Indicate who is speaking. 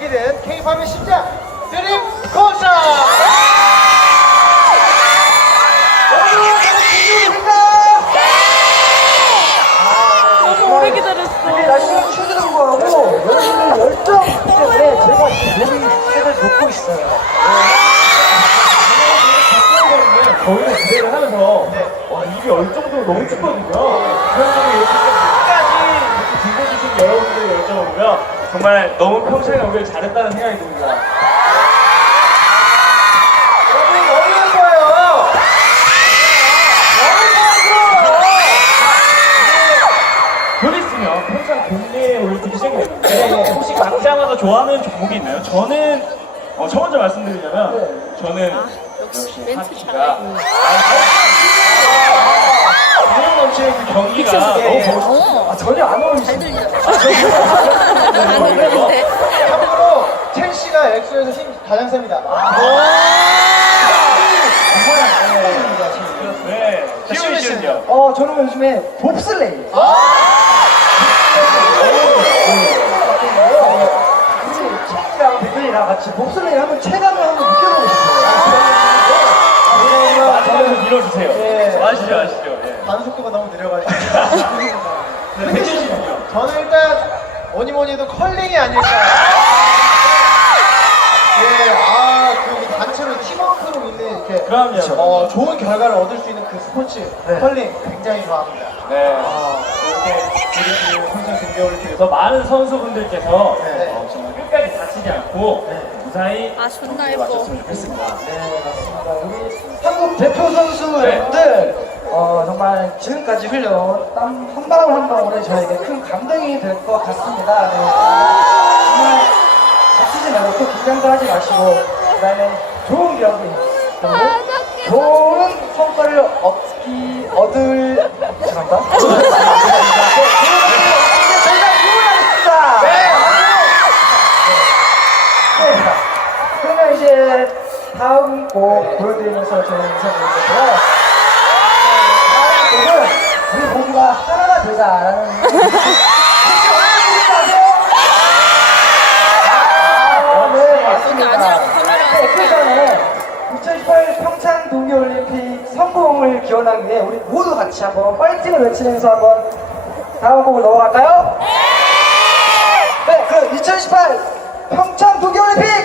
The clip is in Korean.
Speaker 1: 즐기는 K-팝의 심장 드림 코션
Speaker 2: 너무 오래 기다렸어. 날씨가 추워지는 거하고 여러분의 열정 때문에 제가 지금 이 책을 돕고 있어요.
Speaker 3: 저희는 기대를 하면서 네. 와 이게 얼 정도로 너무 춥거든요. 네. 그런 점이 이렇게 끝까지 이렇게 즐겨주신 여러분들의 열정을 보면 정말 너무 평소에 오길 잘했다는 생각이 듭니다.
Speaker 1: 여러분 너무 예뻐요.
Speaker 3: 곧 있으면 평창 국내 올림픽이 시작되는데 혹시 각자마다 좋아하는 종목이 있나요? 저는 어, 저 먼저 말씀드리자면 저는 역시 하키가 운영 넘치는 그 경기가 너무 싶어요.
Speaker 2: 아, 전혀 안 어울리시네. 안 어울리는데.
Speaker 1: 참고로 첼시가 엑소에서 힘 가장 셉니다.
Speaker 2: 네,
Speaker 3: 시우이 시우이 씨는요? 씨는요?
Speaker 2: 어, 저는 요즘에 봅슬레이. 같이 책이랑 백근이랑 같이 봅슬레이 한번 체감을 한번 느껴보고 싶어요.
Speaker 1: 마지막으로
Speaker 3: 밀어주세요. 네. 아시죠, 아시죠? 예.
Speaker 1: 반응 속도가 너무 느려가지고. 네, 백진 씨는요? 저는 일단 뭐니 뭐니 해도 컬링이 아닐까. 예, 아, 그 단체로 팀워크로 있는 이렇게
Speaker 3: 그럼요. 어,
Speaker 1: 좋은 결과를 얻을 수 있는 그 스포츠 네. 컬링 굉장히 좋아합니다.
Speaker 3: 네. 이렇게 우리 그 평창 동계올림픽에서 많은 선수분들께서 네. 어, 정말 끝까지 다치지 않고 무사히 아, 존나 예뻐. 마쳤으면 좋겠습니다.
Speaker 2: 네, 맞습니다. 우리 한국 대표 선수 여러분들, 어, 정말 지금까지 흘려온 땀 한 방울 한 방울이 저에게 큰 감동이 될 것 같습니다. 네. 정말 다치지 말고 또 긴장도 하지 마시고, 그 다음에 좋은 경기, 그리고 좋은 성과를 얻기, 얻을, 죄송합니다. 네, 좋은 경기 저희가 응원하겠습니다. 네. 그러면 이제 다음 곡 보여드리면서 저희 인사드리겠고요. 네, 다음 곡은 우리 모두가 하나가 되자라는 2018 평창 동계올림픽 성공을 기원하기 위해 우리 모두 같이 한번 파이팅을 외치면서 한번 다음 곡을 넘어갈까요? 네! 네, 그2018 평창 동계올림픽